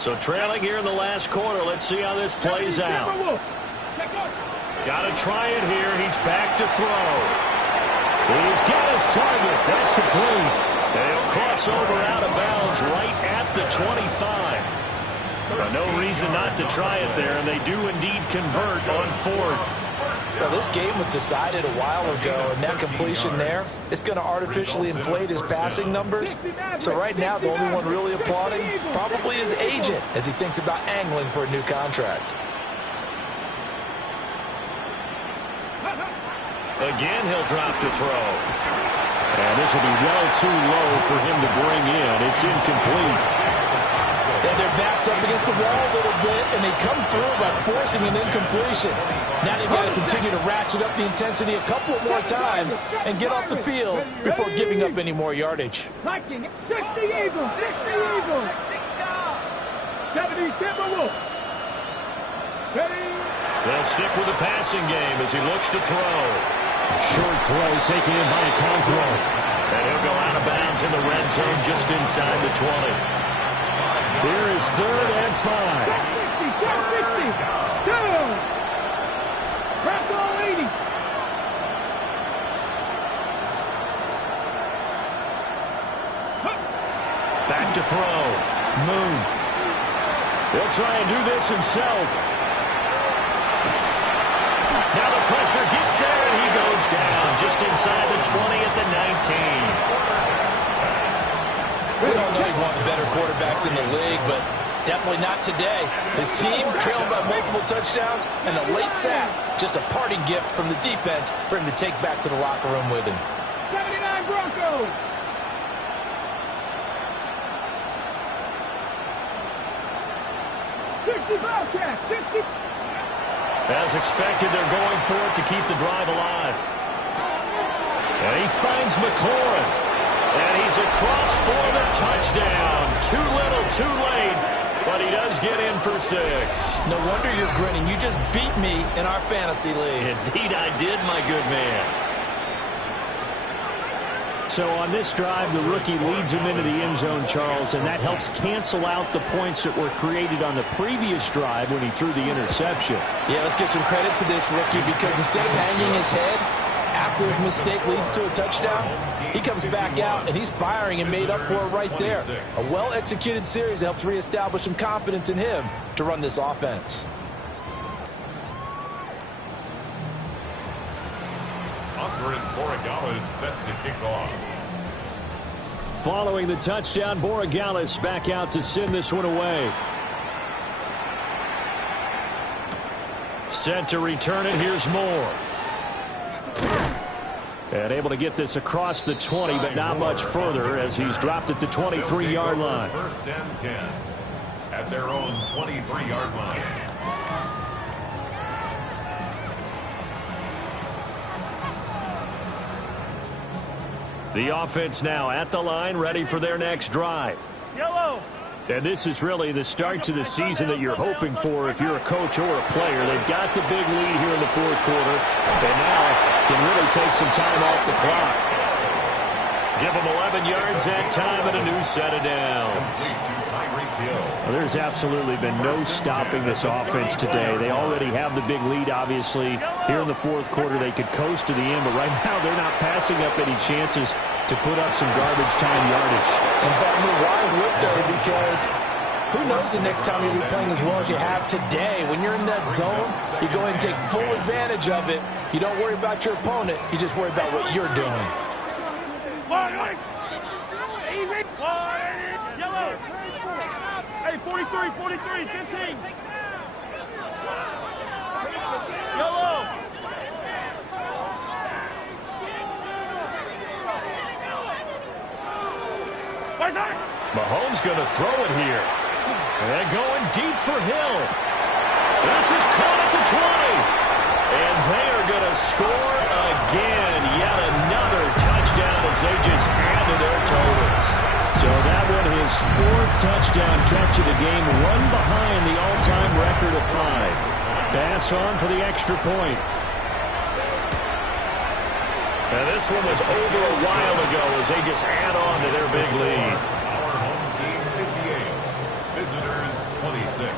So trailing here in the last quarter, let's see how this plays out. Got to try it here. He's back to throw. He's got his target. That's complete. And he'll cross over out of bounds right at the 25. No reason not to try it there, and they do indeed convert on 4th. Well, this game was decided a while ago, and that completion there is going to artificially inflate his passing numbers. So right now, the only one really applauding probably his agent as he thinks about angling for a new contract. Again, he'll drop to throw. And this will be well too low for him to bring in. It's incomplete. And their backs up against the wall a little bit, and they come through by forcing an incompletion. Now they've got to continue to ratchet up the intensity a couple more times and get off the field before giving up any more yardage. 60 Eagles, 60 Eagles. 70 Timberwolves. They'll stick with the passing game as he looks to throw. Short throw taken in by Conqueror. And he'll go out of bounds in the red zone just inside the 20. Here is 3rd and 5. 60. Press all 80. Back to throw. Moon. He'll try and do this himself. Now the pressure gets there, and he goes down just inside the 20 at the 19. We don't know he's one of the better quarterbacks in the league, but definitely not today. His team trailed by multiple touchdowns, and a late sack, just a parting gift from the defense for him to take back to the locker room with him. 79 Broncos. As expected, they're going for it to keep the drive alive. And he finds McLaurin. And he's across for the touchdown. Too little, too late. But he does get in for 6. No wonder you're grinning. You just beat me in our fantasy league. Indeed I did, my good man. So on this drive, the rookie leads him into the end zone, Charles, and that helps cancel out the points that were created on the previous drive when he threw the interception. Yeah, let's give some credit to this rookie because instead of hanging his head after his mistake leads to a touchdown, he comes back out and he's firing and made up for it right there. A well-executed series that helps reestablish some confidence in him to run this offense. Andres Borregales is set to kick off. Following the touchdown, Borregales back out to send this one away. Set to return it. Here's Moore. And able to get this across the 20, but not much further as he's dropped it to 23-yard line. First and 10 at their own 23-yard line. The offense now at the line, ready for their next drive. Yellow. And this is really the start to the season that you're hoping for if you're a coach or a player. They've got the big lead here in the fourth quarter, and now can really take some time off the clock. Give them 11 yards that time and a new set of downs. Well, there's absolutely been no stopping this offense today. They already have the big lead, obviously. Here in the fourth quarter, they could coast to the end, but right now they're not passing up any chances to put up some garbage time yardage. And why would they? Because who knows the next time you'll be playing as well as you have today. When you're in that zone, you go ahead and take full advantage of it. You don't worry about your opponent. You just worry about what you're doing. Easy. Yellow. Hey, 43, 43, 15. Yellow. Mahomes going to throw it here. And going deep for Hill. This is caught at the 20. And they are going to score again. Yet another touchdown as they just add to their totals. So that one, his fourth touchdown catch of the game, one behind the all-time record of 5. Pass on for the extra point. And this one was over a while ago as they just add on to their big lead. Our home team 58, visitors 26.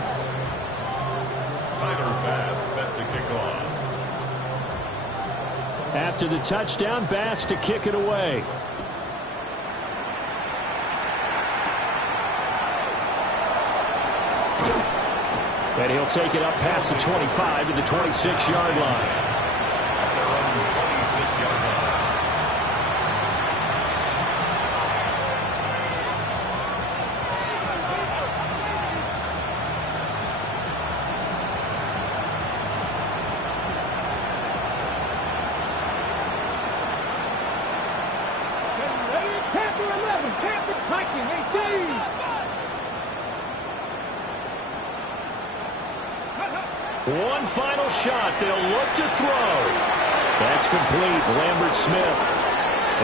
Tyler Bass set to kick off. After the touchdown, Bass to kick it away. And he'll take it up past the 25 to the 26-yard line. One final shot. They'll look to throw. That's complete. Lambert Smith.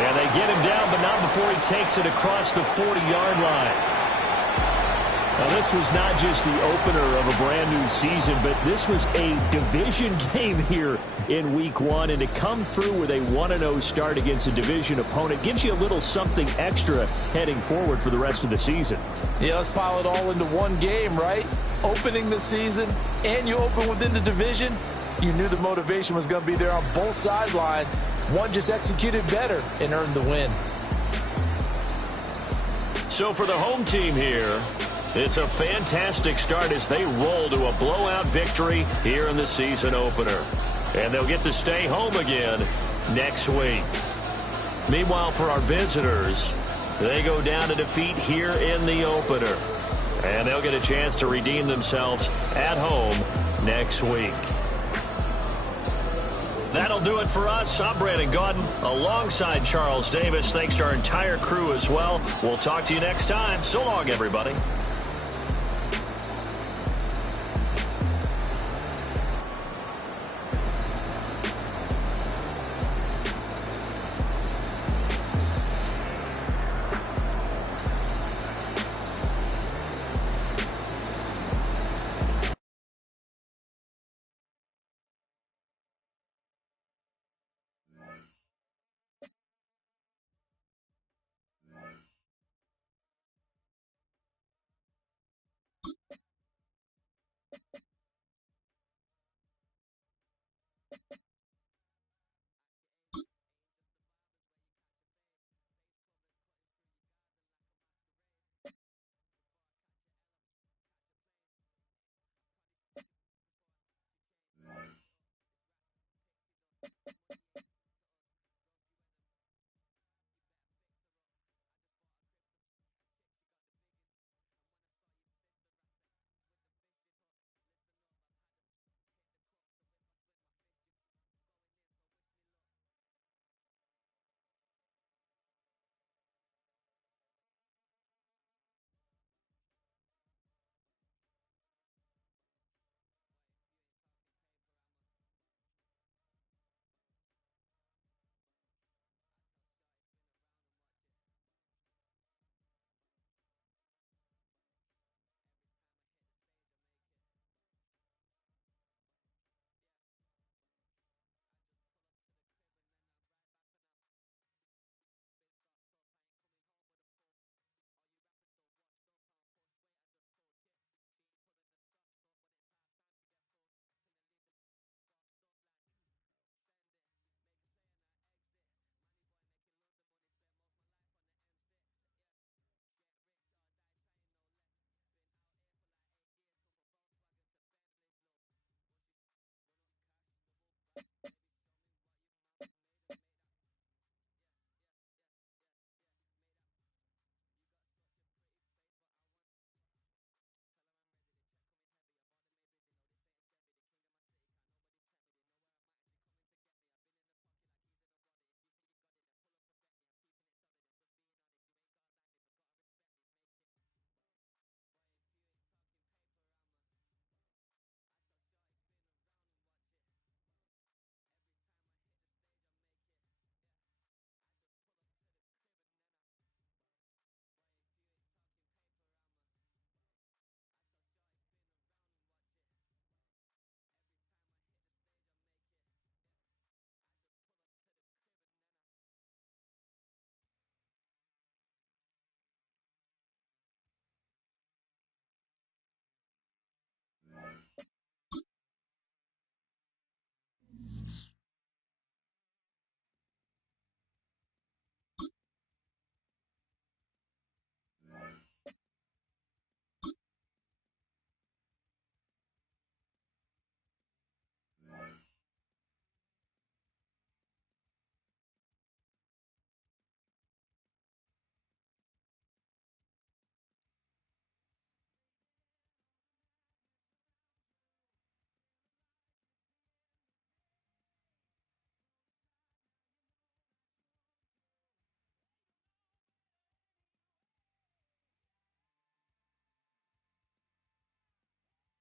And they get him down, but not before he takes it across the 40-yard line. Now, this was not just the opener of a brand-new season, but this was a division game here in Week 1. And to come through with a 1-0 start against a division opponent gives you a little something extra heading forward for the rest of the season. Yeah, let's pile it all into one game, right? Opening the season, and you open within the division. You knew the motivation was going to be there on both sidelines. One just executed better and earned the win. So for the home team here, it's a fantastic start as they roll to a blowout victory here in the season opener. And they'll get to stay home again next week. Meanwhile, for our visitors, they go down to defeat here in the opener. And they'll get a chance to redeem themselves at home next week. That'll do it for us. I'm Brandon Gaudin alongside Charles Davis. Thanks to our entire crew as well. We'll talk to you next time. So long, everybody.